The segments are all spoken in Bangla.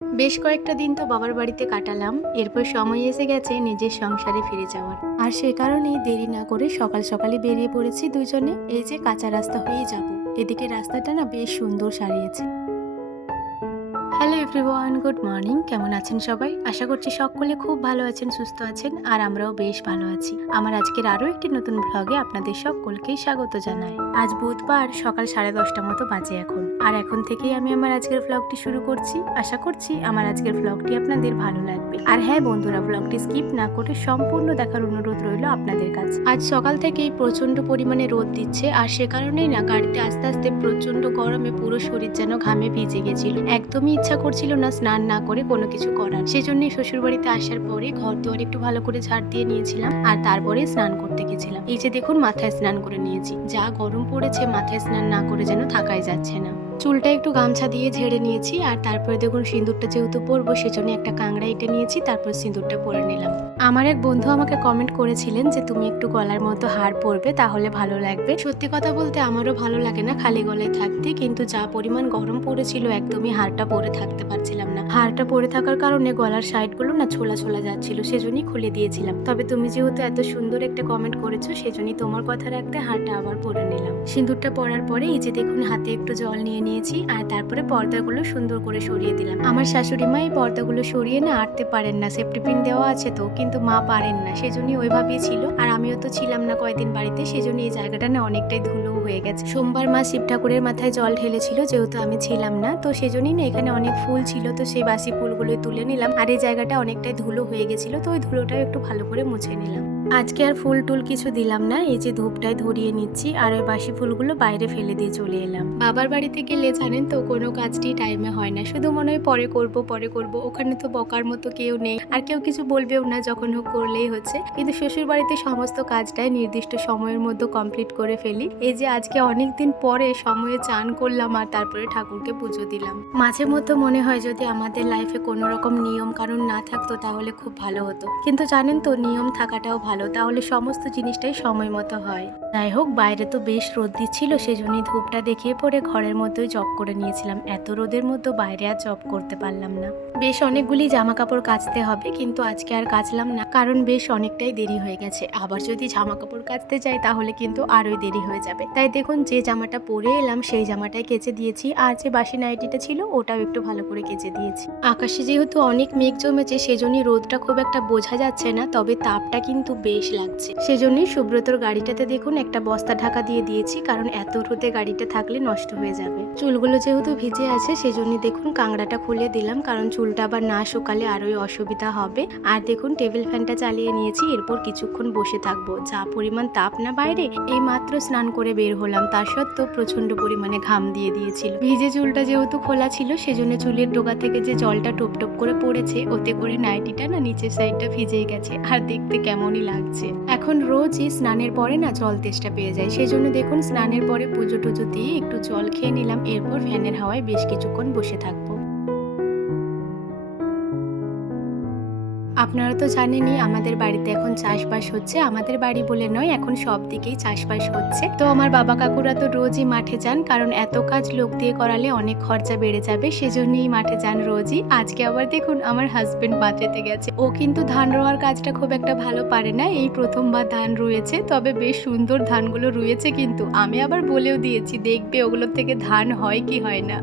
বেশ কয়েকটা দিন তো বাবার বাড়িতে কাটালাম। এরপর সময় এসে গেছে নিজের সংসারে ফিরে যাওয়ার। আর সে কারণেই দেরি না করে সকাল সকালই বেরিয়ে পড়েছি দুজনে। এই যে কাঁচা রাস্তা হয়েই যাব। এদিকে রাস্তাটা না বেশ সুন্দর সারিয়েছে। Hello everyone, good morning. কেমন আছেন সবাই? আশা করছি সকলে খুব ভালো আছেন, সুস্থ আছেন, আর আমরাও বেশ ভালো আছি। আমার আজকের আরও একটি নতুন ব্লগে আপনাদের সকলকেই স্বাগত জানাই। আজ বুধবার, সকাল 10:30 মতো বাজে এখন। আর এখন থেকেই আমি আমার আজকের ব্লগটি শুরু করছি। আশা করছি আমার আজকের ব্লগটি আপনাদের ভালো লাগবে। আর হ্যাঁ বন্ধুরা, ব্লগটি স্কিপ না করে সম্পূর্ণ দেখার অনুরোধ রইল আপনাদের কাছে। আজ সকাল থেকেই প্রচন্ড পরিমাণে রোদ দিচ্ছে, আর সে কারণেই না গাড়িতে আস্তে আস্তে প্রচন্ড গরমে পুরো শরীর যেন ঘামে ভিজে গেছিল। একদমই ইচ্ছা করছিল না স্নান না করে কোনো কিছু করার। সেজন্যই শ্বশুর বাড়িতে আসার পরে ঘর দুয়ার একটু ভালো করে ঝাড় দিয়ে নিয়েছিলাম, আর তারপরে স্নান করতে গেছিলাম। এই যে দেখুন, মাথায় স্নান করে নিয়েছি। যা গরম পড়েছে, মাথায় স্নান না করে যেন থাকাই যাচ্ছে না। চুলটা একটু গামছা দিয়ে ঝেড়ে নিয়েছি, আর তারপরে দেখুন সিঁদুরটা যেহেতু পরবো সেজন্য একটা কাংড়া এঁটে নিয়েছি, তারপর সিঁদুরটা পরে নিলাম। আমার এক বন্ধু আমাকে কমেন্ট করেছিলেন যে তুমি একটু গলার মতো হার পরবে, তাহলে ভালো লাগবে। সত্যি কথা বলতে আমারও ভালো লাগে না খালি গলায় থাকতে, কিন্তু যা পরিমাণ গরম পড়েছিল একদমই হারটা পরে থাকতে পারছিলাম না। হারটা পরে থাকার কারণে গলার সাইডগুলো না ছোলা ছোলা যাচ্ছিল, সেজন্যই খুলে দিয়েছিলাম। তবে তুমি যেহেতু এত সুন্দর একটা কমেন্ট করেছো, সেজন্যই তোমার কথা রাখতে হারটা আবার পরে নিলাম। সিঁদুরটা পরার পরে এই যে দেখুন হাতে একটু জল নিয়ে নিয়েছি, আর তারপরে পর্দাগুলো সুন্দর করে সরিয়ে দিলাম। আমার শাশুড়ি মা এই পর্দাগুলো সরিয়ে না আটতে পারেন না, সেফটি পিন দেওয়া আছে তো, কিন্তু মা পারেন না, সেজন্যই ওইভাবেই ছিল। আর আমিও তো ছিলাম না কয়েকদিন বাড়িতে, সেজন্য এই জায়গাটা না অনেকটাই ধুলো হয়ে গেছে। সোমবার মা শিব ঠাকুরের মাথায় জল ঢেলেছিল, যেহেতু আমি ছিলাম না, তো সেজন্যই না এখানে অনেক ফুল ছিল, তো সেই বাসি ফুলগুলো তুলে নিলাম। আর এই জায়গাটা অনেকটাই ধুলো হয়ে গেছিল, তো ওই ধুলোটাও একটু ভালো করে মুছে নিলাম। আজকে আর ফুল টুল কিছু দিলাম না, এই যে ধূপটাই ধরিয়ে নিচ্ছি, আর ওই বাসি ফুলগুলো বাইরে ফেলে দিয়ে চলে এলাম। বাবার বাড়িতে গেলে জানেন তো কোনো কাজটি টাইমে হয় না, শুধু মনে হয় পরে করব। ওখানে তো বকার মতো কেউ নেই, আর কেউ কিছু বলবেও না, যখন হোক করলেই হচ্ছে। কিন্তু শ্বশুর বাড়িতে সমস্ত কাজটাই নির্দিষ্ট সময়ের মধ্যে কমপ্লিট করে ফেলি। এই যে আজকে অনেকদিন পরে সময়ে চান করলাম, আর তারপরে ঠাকুরকে পুজো দিলাম। মাঝে মধ্যে মনে হয় যদি আমাদের লাইফে কোনো রকম নিয়ম কানুন না থাকতো তাহলে খুব ভালো হতো, কিন্তু জানেন তো নিয়ম থাকাটাও ভালো, তাহলে সমস্ত জিনিসটাই সময় মতো হয়। যাই হোক, বাইরে তো বেশ রোদ দিচ্ছিল, সেজন্যই ধূপটা দেখিয়ে পরে ঘরের মধ্যেই জব করে নিয়েছিলাম। এত রোদের মধ্যে বাইরে আর জব করতে পারলাম না। বেশ অনেকগুলি জামা কাপড় কাচতে হবে, কিন্তু আজকে আর কাচলাম না, কারণ বেশ অনেকটাই দেরি হয়ে গেছে। আবার যদি জামা কাপড় কাচতে যাই তাহলে কিন্তু আরোই দেরি হয়ে যাবে। তাই দেখুন যে জামাটা পরে এলাম সেই জামাটাই কেচে দিয়েছি, আর যে বাসি নাইটিটা ছিল ওটাও একটু ভালো করে কেচে দিয়েছি। আকাশে যেহেতু অনেক মেঘ জমেছে, সেজন্যই রোদটা খুব একটা বোঝা যাচ্ছে না, তবে তাপটা কিন্তু বেশ লাগছে। সেজন্যই সুব্রতর গাড়িটাতে দেখুন একটা বস্তা ঢাকা দিয়ে দিয়েছি, কারণ এত রোদে গাড়িটা থাকলে নষ্ট হয়ে যাবে। চুলগুলো যেহেতু ভিজে আছে সেজন্যই দেখুন কাংড়াটা খুলে দিলাম, কারণ চুলটা আবার না শুকালে আরোই অসুবিধা হবে। আর দেখুন টেবিল ফ্যানটা চালিয়ে নিয়েছি, এরপর কিছুক্ষণ বসে থাকবো। যা পরিমাণ তাপ না বাইরে, এই মাত্র স্নান করে বের হলাম, তার সত্ত্বেও প্রচন্ড পরিমাণে ঘাম দিয়ে দিয়েছিল। ভিজে চুলটা যেহেতু খোলা ছিল, সেজন্য চুলের ডোগা থেকে যে জলটা টোপ টোপ করে পড়েছে, ওতে করে নাইটিটা না নিচের সাইডটা ভিজে গেছে, আর দেখতে কেমনই লাগছে। এখন রোজই স্নানের পরে না জল তেষ্টা পেয়ে যায়, সেজন্য দেখুন স্নানের পরে পুজো টুজো দিয়ে একটু জল খেয়ে নিলাম, এরপর ফ্যানের হাওয়ায় বেশ কিছুক্ষণ বসে থাকবো। আপনারা তো জানেনই আমাদের বাড়িতে এখন চাষবাস হচ্ছে। আমাদের বাড়ি বলে নয়, এখন সব দিকেই চাষবাস হচ্ছে। তো আমার বাবা কাকুরা তো রোজই মাঠে যান, কারণ এত কাজ লোক দিয়ে করালে অনেক খরচা বেড়ে যাবে, সেজন্যই মাঠে যান রোজই। আজকে আবার দেখুন আমার হাজবেন্ড বাঁচাতে গেছে। ও কিন্তু ধান রোয়ার কাজটা খুব একটা ভালো পারে না, এই প্রথমবার ধান রুয়েছে, তবে বেশ সুন্দর ধানগুলো রুয়েছে। কিন্তু আমি আবার বলেও দিয়েছি, দেখবে ওগুলোর থেকে ধান হয় কি হয় না।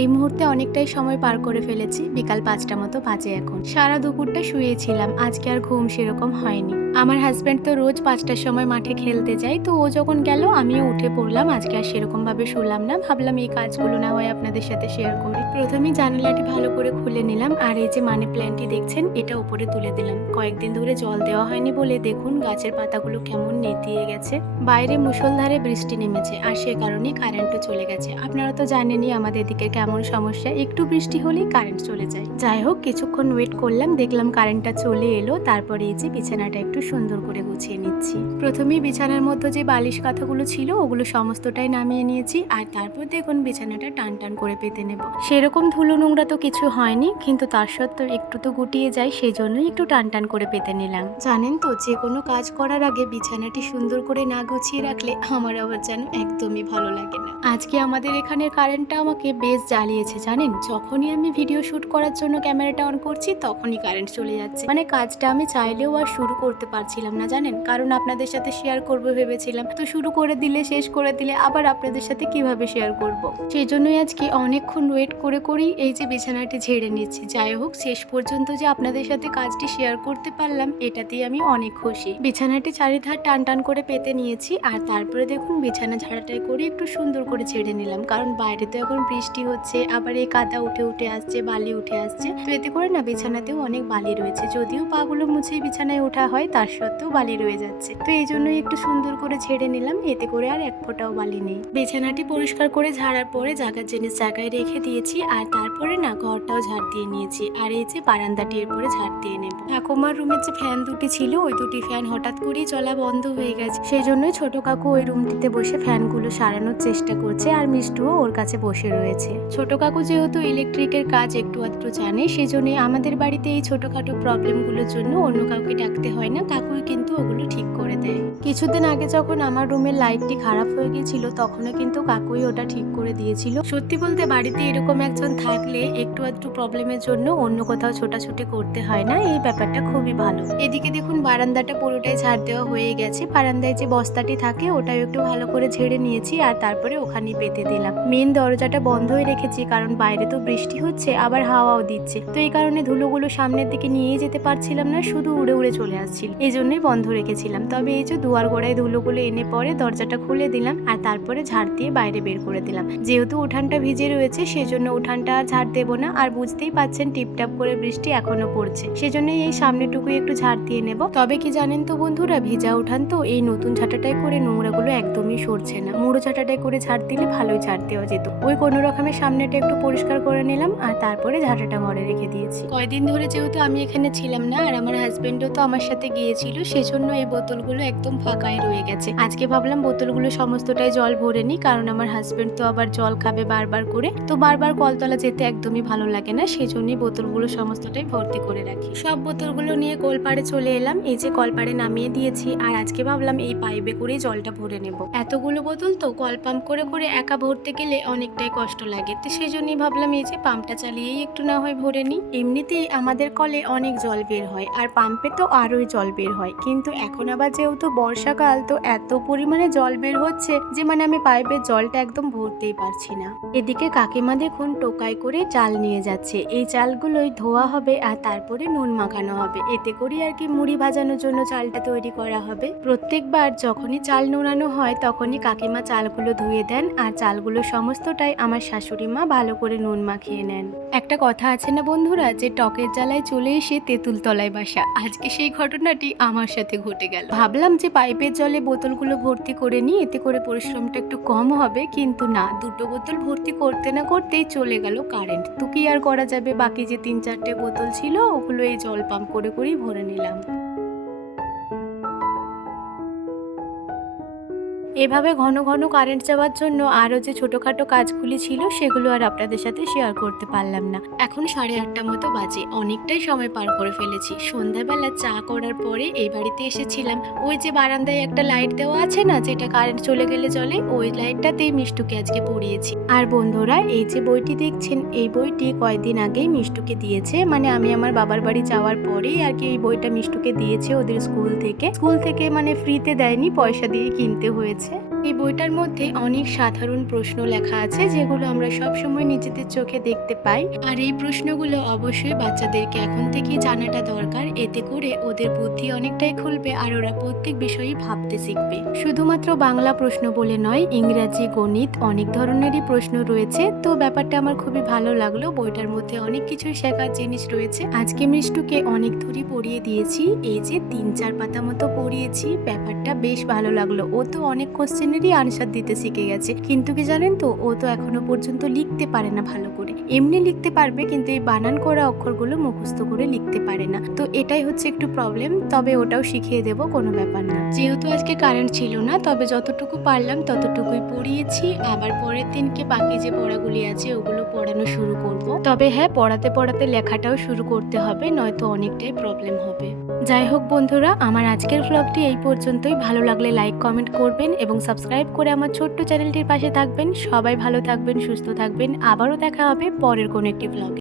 এই মুহূর্তে অনেকটাই সময় পার করে ফেলেছি, বিকাল 5টা মতো বাজে এখন। সারা দুপুরটা শুয়েছিলাম, আজকে আর ঘুম সেরকম হয়নি। আমার হাজব্যান্ড তো রোজ 5টার সময় মাঠে খেলতে যায়, তো ও যখন গেল আমিও উঠে পড়লাম। আজকে আর সেরকম ভাবে শুলাম না, ভাবলাম এই কাজগুলো না হয় আপনাদের সাথে শেয়ার করি। প্রথমেই জানালাটি ভালো করে খুলে নিলাম, আর এই যে মানি প্ল্যান্টটি দেখছেন এটা উপরে তুলে দিলাম। কয়েকদিন ধরে জল দেওয়া হয়নি বলে দেখুন গাছের পাতাগুলো কেমন নেতিয়ে গেছে। বাইরে মুষলধারে বৃষ্টি নেমেছে, আর সে কারণেই কারেন্টও চলে গেছে। আপনারা তো জানেনই আমাদের দিকে কেমন সমস্যা, একটু বৃষ্টি হলেই কারেন্ট চলে যায়। যাই হোক, কিছুক্ষণ ওয়েট করলাম, দেখলাম কারেন্টটা চলে এলো, তারপরে এই যে বিছানাটা একটু সুন্দর করে গুছিয়ে নিচ্ছি। প্রথমেই বিছানার মধ্যে যে বালিশ কাঁথাগুলো ছিল ওগুলো সমস্তটাই নামিয়ে নিয়েছি, আর তারপর দেখুন বিছানাটা টান টান করে পেতে নেব। সেরকম ধুলো নোংরা তো কিছু হয়নি, কিন্তু তার সত্ত্বেও একটু তো গুটিয়ে যায়, সেই জন্যই একটু টান টান করে পেতে নিলাম। জানেন তো, যে কোনো কাজ করার আগে বিছানাটি সুন্দর করে না গুছিয়ে রাখলে আমার আবার যেন একদমই ভালো লাগে না। আজকে আমাদের এখানের কারেন্টটা আমাকে বেশ জ্বালিয়েছে জানেন। যখনই আমি ভিডিও শুট করার জন্য ক্যামেরাটা অন করছি তখনই কারেন্ট চলে যাচ্ছে। মানে কাজটা আমি চাইলেও আর শুরু করতে পারছিলাম না জানেন, কারণ আপনাদের সাথে শেয়ার করবো ভেবেছিলাম, তো শুরু করে দিলে শেষ করে দিলে আবার আপনাদের সাথে কিভাবে শেয়ার করব। সেই জন্যই আজকে অনেকক্ষণ ওয়েট করে করেই এই যে বিছানাটি ঝেড়ে নিচ্ছি। যাই হোক, শেষ পর্যন্ত যে আপনাদের সাথে কাজটি শেয়ার করতে পারলাম এটাতেই আমি অনেক খুশি। বিছানাটি চারিধার টান টান করে পেতে নিয়েছি, আর তারপরে দেখুন বিছানা ঝাড়াটাই করে একটু সুন্দর করে ঝেড়ে নিলাম, কারণ বাইরে তো এখন বৃষ্টি হচ্ছে, আবার এই কাদা উঠে উঠে আসছে, বালি উঠে আসছে, তো এতে করে না বিছানাতেও অনেক বালি রয়েছে। যদিও পাগুলো মুছে বিছানায় ওঠা হয় তার সত্ত্বেও বালি রয়ে যাচ্ছে, তো এই জন্যই একটু সুন্দর করে ঝেড়ে নিলাম, এতে করে আর এক ফোঁটাও বালি নেই। বিছানাটি পরিষ্কার করে ঝাড়ার পরে জায়গার জিনিস জায়গায় রেখে দিয়েছি, আর তারপরে না ঘরটাও ঝাড় দিয়ে নিয়েছি, আর এই যে বারান্দাটি এরপরে ঝাড় দিয়ে নেব। ঠাকুমার রুমের যে ফ্যান দুটি ছিল ওই দুটি ফ্যান হঠাৎ করেই চলা বন্ধ হয়ে গেছে, সেই জন্যই ছোট কাকু ওই রুমটিতে বসে ফ্যানগুলো সারানোর চেষ্টা করছে, আর মিষ্টুও ওর কাছে বসে রয়েছে। ছোট কাকু যেহেতু ইলেকট্রিকের কাজ একটু আধটু জানে, সেজন্যই আমাদের বাড়িতে এই ছোটখাটো প্রবলেমগুলোর জন্য অন্য কাউকে ডাকতে হয় না, কাকুই কিন্তু ওগুলো ঠিক করে দেয়। কিছুদিন আগে যখন আমার রুমের লাইটটি খারাপ হয়ে গিয়েছিল তখনও কিন্তু কাকুই ওটা ঠিক করে দিয়েছিল। সত্যি বলতে বাড়িতে এরকম একজন থাকলে একটু আধটু প্রবলেমের জন্য অন্য কোথাও ছোটাছুটি করতে হয় না, এই ব্যাপারটা খুবই ভালো। এদিকে দেখুন বারান্দাটা পুরোটাই ঝাড় দেওয়া হয়ে গেছে, বারান্দায় যে বস্তাটি থাকে ওটাও একটু ভালো করে ঝেড়ে নিয়েছি, আর তারপরে ওখানেই পেতে দিলাম। মেন দরজাটা বন্ধই রেখেছি, কারণ বাইরে তো বৃষ্টি হচ্ছে আবার হাওয়াও দিচ্ছে, তো এই কারণে ধুলোগুলো সামনের দিকে নিয়ে যেতে পারছিলাম না, শুধু উড়ে উড়ে চলে আসছিল, এই জন্যই বন্ধ রেখেছিলাম। তবে এই যে দুয়ার গোড়ায় ধুলোগুলো এনে পরে দরজাটা খুলে দিলাম, আর তারপরে ঝাড় দিয়ে বাইরে বের করে দিলাম। যেহেতু উঠানটা ভিজে রয়েছে সেজন্য উঠানটা আর ঝাড় দেবো না, আর বুঝতেই পাচ্ছেন টিপটাপ করে বৃষ্টি এখনো পড়ছে, সেজন্যই এই সামনেটুকুই একটু ঝাড় দিয়ে নেব। তবে কি জানেন তো বন্ধুরা, ভিজা উঠান তো এই নতুন ঝাঁটাটাই করে নোংরাগুলো একদমই সরছে না, মুড়ো ঝাঁটাটাই করে ঝাড় দিলে ভালোই ঝাড় দেওয়া যেত। ওই কোনো রকমের সামনেটা একটু পরিষ্কার করে নিলাম, আর তারপরে ঝাঁটাটা ঘরে রেখে দিয়েছি। কয়দিন ধরে যেহেতু আমি এখানে ছিলাম না, আর আমার হাজবেন্ডও তো আমার সাথে গিয়েছিল, সেজন্য এই বোতলগুলো একদম ফাঁকাই রয়ে গেছে। আজকে ভাবলাম বোতলগুলো সমস্তটাই জল ভরে নি, কারণ আমার হাজবেন্ড তো আবার জল খাবে বারবার করে, তো বারবার কলতলা যেতে একদমই ভালো লাগে না, সেজন্যই বোতলগুলো সমস্তটাই ভর্তি করে রাখি। সব বোতলগুলো নিয়ে কলপাড়ে চলে এলাম, এই যে কলপাড়ে নামিয়ে দিয়েছি, আর আজকে ভাবলাম এই পাইপে করেই জলটা ভরে নেব। এতগুলো বোতল তো কল পাম্প করে করে একা ভরতে গেলে অনেকটাই কষ্ট লাগে, তো সেজন্যই ভাবলাম এই যে পাম্পটা চালিয়েই একটু না হয় ভরে নি। এমনিতেই আমাদের কলে অনেক জল বের হয়, আর পাম্পে তো আরোই জল বের হয়, কিন্তু এখন আবার যেহেতু বর্ষাকাল, তো এত পরিমাণে জল বের হচ্ছে যে মানে আমি পাইপের জলটা একদম ভরতেই পারছি না। এদিকে কাকিমা দেখুন টোকাই করে চাল নিয়ে যাচ্ছে, এই চালগুলোই ধোয়া হবে আর তারপরে নুন মাখানো হবে, এতে করে আর কি মুড়ি ভাজানোর জন্য চালটা তৈরি করা হবে। প্রত্যেকবার যখনই চাল নুনানো হয় তখনই কাকিমা চালগুলো ধুয়ে দেন, আর চালগুলো সমস্তটাই আমার শাশুড়ি মা ভালো করে নুন মাখিয়ে নেন। একটা কথা আছে না বন্ধুরা, যে টকের জ্বালায় চলে এসে তেঁতুল তলায় বাসা, আজকে সেই ঘটনাটি আমার সাথে ঘটে গেল। ভাবলাম যে পাইপের জলে বোতলগুলো ভর্তি করে নিই, এতে করে পরিশ্রমটা একটু কম হবে, কিন্তু না, দুটো বোতল ভর্তি করতে না করতেই চলে গেল কারেন্ট, তো কি আর করা যাবে, বাকি যে 3-4টে বোতল ছিল ওগুলো এই জল পাম্প করে করেই ভরে নিলাম। এভাবে ঘন ঘন কারেন্ট যাওয়ার জন্য আরও যে ছোটোখাটো কাজগুলি ছিল সেগুলো আর আপনাদের সাথে শেয়ার করতে পারলাম না। এখন 8:30 মতো বাজে, অনেকটাই সময় পার করে ফেলেছি। সন্ধ্যাবেলা চা করার পরে এই বাড়িতে এসেছিলাম, ওই যে বারান্দায় একটা লাইট দেওয়া আছে না, যেটা কারেন্ট চলে গেলে জ্বলে, ওই লাইটটাতেই মিষ্টুকে আজকে পড়িয়েছি। আর বন্ধুরা, এই যে বইটি দেখছেন, এই বইটি কয়েকদিন আগেই মিষ্টুকে দিয়েছে, মানে আমি আমার বাবার বাড়ি যাওয়ার পরেই আর কি এই বইটা মিষ্টুকে দিয়েছে ওদের স্কুল থেকে মানে ফ্রিতে দেয়নি, পয়সা দিয়ে কিনতে হয়েছে। এই বইটার মধ্যে অনেক সাধারণ প্রশ্ন লেখা আছে, যেগুলো আমরা সব সময় নিজেদের চোখে দেখতে পাই, আর এই প্রশ্নগুলো অবশ্যই বাচ্চাদেরকে এখন থেকেই জানাটা দরকার, এতে করে ওদের বুদ্ধি অনেকটাই খুলবে, আর ওরা প্রত্যেক বিষয়েই ভাবতে শিখবে। শুধুমাত্র বাংলা প্রশ্ন বলে নয়, ইংরাজি, গণিত, অনেক ধরনেরই প্রশ্ন রয়েছে, তো ব্যাপারটা আমার খুবই ভালো লাগলো। বইটার মধ্যে অনেক কিছুই শেখার জিনিস রয়েছে। আজকে মিষ্টুকে অনেক ধরে পড়িয়ে দিয়েছি, এই যে 3-4 পাতা মতো পড়িয়েছি, ব্যাপারটা বেশ ভালো লাগলো। ও তো অনেক কোশ্চেন কোশ্চেনেরই আনসার দিতে শিখে গেছে। কিন্তু কি জানেন তো, ও তো এখনো পর্যন্ত লিখতে পারে না ভালো করে। এমনি লিখতে পারবে কিন্তু এই বানান করা অক্ষরগুলো মুখস্থ করে লিখতে পারে না। তো এটাই হচ্ছে একটু প্রবলেম, তবে ওটাও শিখিয়ে দেবো, কোনো ব্যাপার না। যেহেতু আজকে কারেন্ট ছিল না, তবে যতটুকু পারলাম ততটুকুই পড়িয়েছি। আবার পরের দিনকে বাকি যে পড়াগুলি আছে ওগুলো পড়ানো শুরু করব। তবে হ্যাঁ, পড়াতে পড়াতে লেখাটাও শুরু করতে হবে, নয়তো অনেকটাই প্রবলেম হবে। যাই হোক বন্ধুরা, আমার আজকের ভ্লগটি এই পর্যন্তই। ভালো লাগলে লাইক কমেন্ট করবেন এবং সাবস্ক্রাইব করে আমার ছোট্ট চ্যানেলটির পাশে থাকবেন। সবাই ভালো থাকবেন, সুস্থ থাকবেন। আবারও দেখা হবে পরের কোনো একটি ভ্লগে।